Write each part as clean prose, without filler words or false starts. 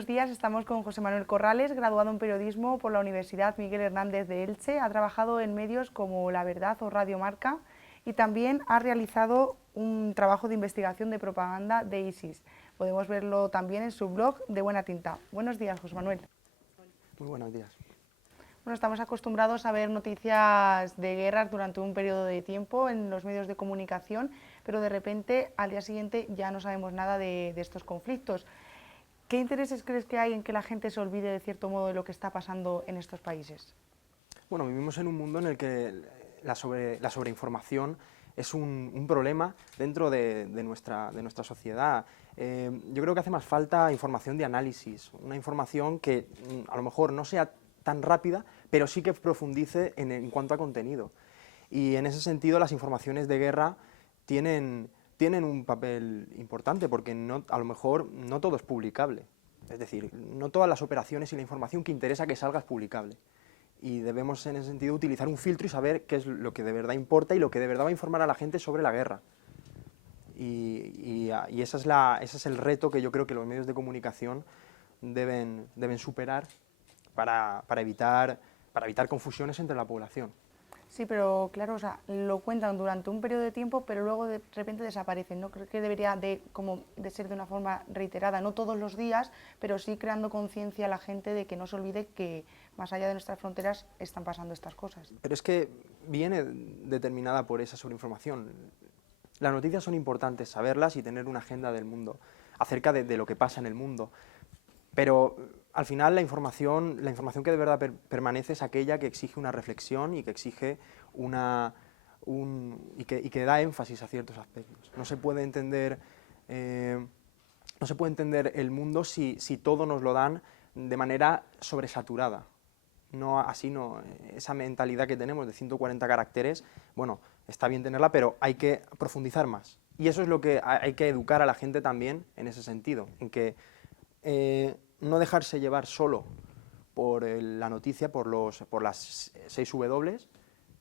Buenos días, estamos con José Manuel Corrales, graduado en periodismo por la Universidad Miguel Hernández de Elche. Ha trabajado en medios como La Verdad o Radio Marca y también ha realizado un trabajo de investigación de propaganda de ISIS. Podemos verlo también en su blog de Buena Tinta. Buenos días, José Manuel. Muy buenos días. Bueno, estamos acostumbrados a ver noticias de guerras durante un periodo de tiempo en los medios de comunicación, pero de repente al día siguiente ya no sabemos nada de estos conflictos. ¿Qué intereses crees que hay en que la gente se olvide de cierto modo de lo que está pasando en estos países? Bueno, vivimos en un mundo en el que la sobreinformación es un problema dentro de nuestra sociedad. Yo creo que hace más falta información de análisis, una información que a lo mejor no sea tan rápida, pero sí que profundice en cuanto a contenido. Y en ese sentido las informaciones de guerra tienen un papel importante porque a lo mejor no todo es publicable. Es decir, no todas las operaciones y la información que interesa que salga es publicable. Y debemos en ese sentido utilizar un filtro y saber qué es lo que de verdad importa y lo que de verdad va a informar a la gente sobre la guerra. Y ese es el reto que yo creo que los medios de comunicación deben superar para evitar confusiones entre la población. Sí, pero claro, o sea, lo cuentan durante un periodo de tiempo, pero luego de repente desaparecen. ¿No? Creo que debería de ser de una forma reiterada, no todos los días, pero sí creando conciencia a la gente de que no se olvide que más allá de nuestras fronteras están pasando estas cosas. Pero es que viene determinada por esa sobreinformación. Las noticias son importantes, saberlas y tener una agenda del mundo, acerca de lo que pasa en el mundo. Pero al final la información que de verdad permanece es aquella que exige una reflexión y que exige y que da énfasis a ciertos aspectos. No se puede entender el mundo si todo nos lo dan de manera sobresaturada. No, así no, esa mentalidad que tenemos de 140 caracteres, bueno, está bien tenerla, pero hay que profundizar más. Y eso es lo que hay que educar a la gente también en ese sentido, en que no dejarse llevar solo por la noticia, por las 6 W,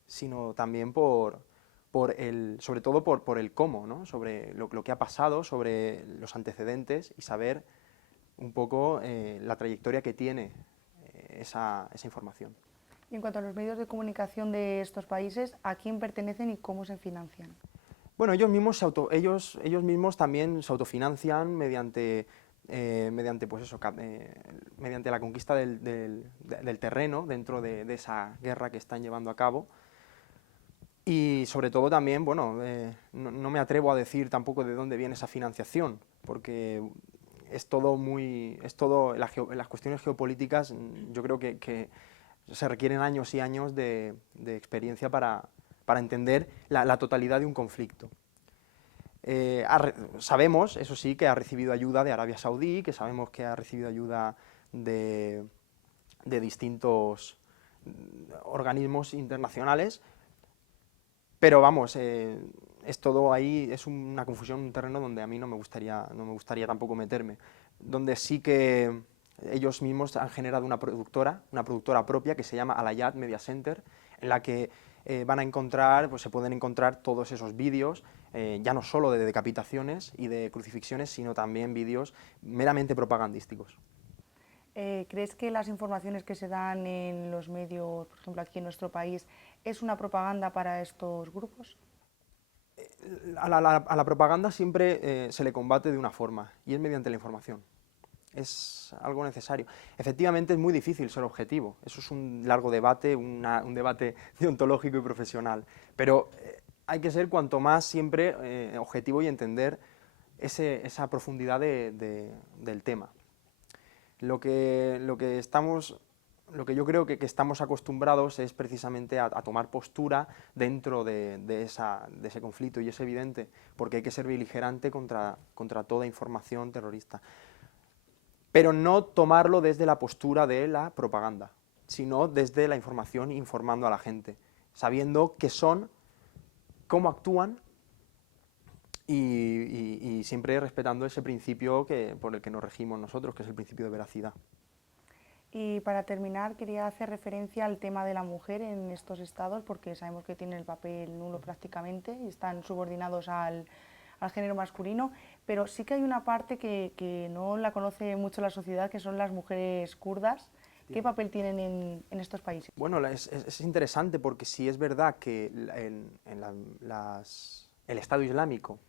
sino también sobre todo por el cómo, ¿no? Sobre lo que ha pasado, sobre los antecedentes y saber un poco la trayectoria que tiene esa información. Y en cuanto a los medios de comunicación de estos países, ¿a quién pertenecen y cómo se financian? Bueno, ellos mismos también se autofinancian mediante mediante la conquista del terreno dentro de esa guerra que están llevando a cabo. Y sobre todo también, bueno, no me atrevo a decir tampoco de dónde viene esa financiación, porque las cuestiones geopolíticas, yo creo que se requieren años y años de experiencia para entender la totalidad de un conflicto. Sabemos, eso sí, que ha recibido ayuda de Arabia Saudí, que sabemos que ha recibido ayuda de distintos organismos internacionales, pero vamos, es todo ahí, es una confusión, un terreno donde a mí no me gustaría tampoco meterme, donde sí que ellos mismos han generado una productora propia que se llama Al-Hayat Media Center, en la que van a encontrar, pues se pueden encontrar todos esos vídeos, ya no solo de decapitaciones y de crucifixiones, sino también vídeos meramente propagandísticos. ¿Crees que las informaciones que se dan en los medios, por ejemplo aquí en nuestro país, es una propaganda para estos grupos? A la propaganda siempre se le combate de una forma, y es mediante la información. Es algo necesario. Efectivamente es muy difícil ser objetivo, eso es un largo debate, un debate deontológico y profesional, pero hay que ser cuanto más siempre objetivo y entender esa profundidad del tema. Lo que yo creo que estamos acostumbrados es precisamente a tomar postura dentro de ese conflicto, y es evidente, porque hay que ser beligerante contra toda información terrorista. Pero no tomarlo desde la postura de la propaganda, sino desde la información, informando a la gente, sabiendo qué son, cómo actúan y siempre respetando ese principio por el que nos regimos nosotros, que es el principio de veracidad. Y para terminar, quería hacer referencia al tema de la mujer en estos estados, porque sabemos que tienen el papel nulo prácticamente y están subordinados al al género masculino, pero sí que hay una parte que no la conoce mucho la sociedad, que son las mujeres kurdas. ¿Qué papel tienen en estos países? Bueno, es interesante porque sí es verdad que el Estado Islámico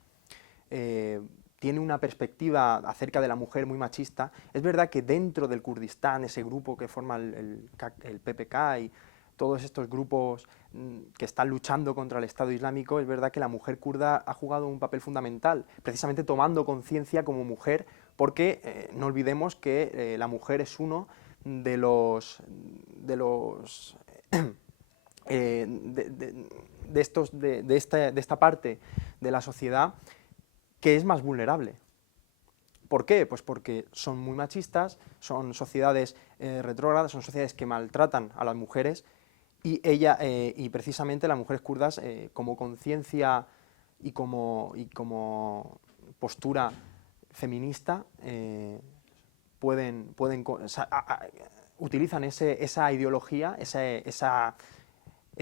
tiene una perspectiva acerca de la mujer muy machista. Es verdad que dentro del Kurdistán, ese grupo que forma el PPK y todos estos grupos que están luchando contra el Estado Islámico, es verdad que la mujer kurda ha jugado un papel fundamental, precisamente tomando conciencia como mujer, porque no olvidemos que la mujer es uno de esta parte de la sociedad que es más vulnerable. ¿Por qué? Pues porque son muy machistas, son sociedades retrógradas, son sociedades que maltratan a las mujeres y precisamente las mujeres kurdas como conciencia y como postura feminista utilizan esa ideología, esa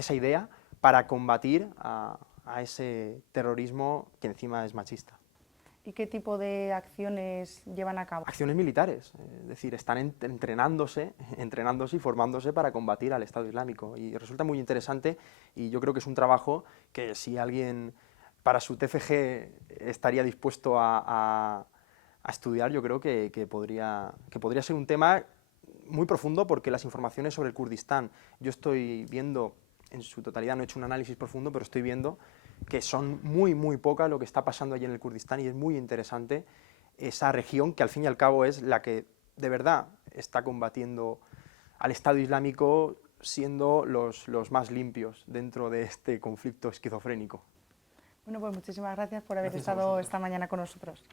idea para combatir a ese terrorismo que encima es machista. ¿Y qué tipo de acciones llevan a cabo? Acciones militares, es decir, están entrenándose y formándose para combatir al Estado Islámico. Y resulta muy interesante y yo creo que es un trabajo que si alguien para su TFG estaría dispuesto a estudiar, yo creo que podría ser un tema muy profundo, porque las informaciones sobre el Kurdistán, yo estoy viendo en su totalidad, no he hecho un análisis profundo, pero estoy viendo que son muy pocas lo que está pasando allí en el Kurdistán, y es muy interesante esa región que al fin y al cabo es la que de verdad está combatiendo al Estado Islámico, siendo los más limpios dentro de este conflicto esquizofrénico. Bueno, pues muchísimas gracias por haber Gracias a estado vosotros. esta mañana con nosotros.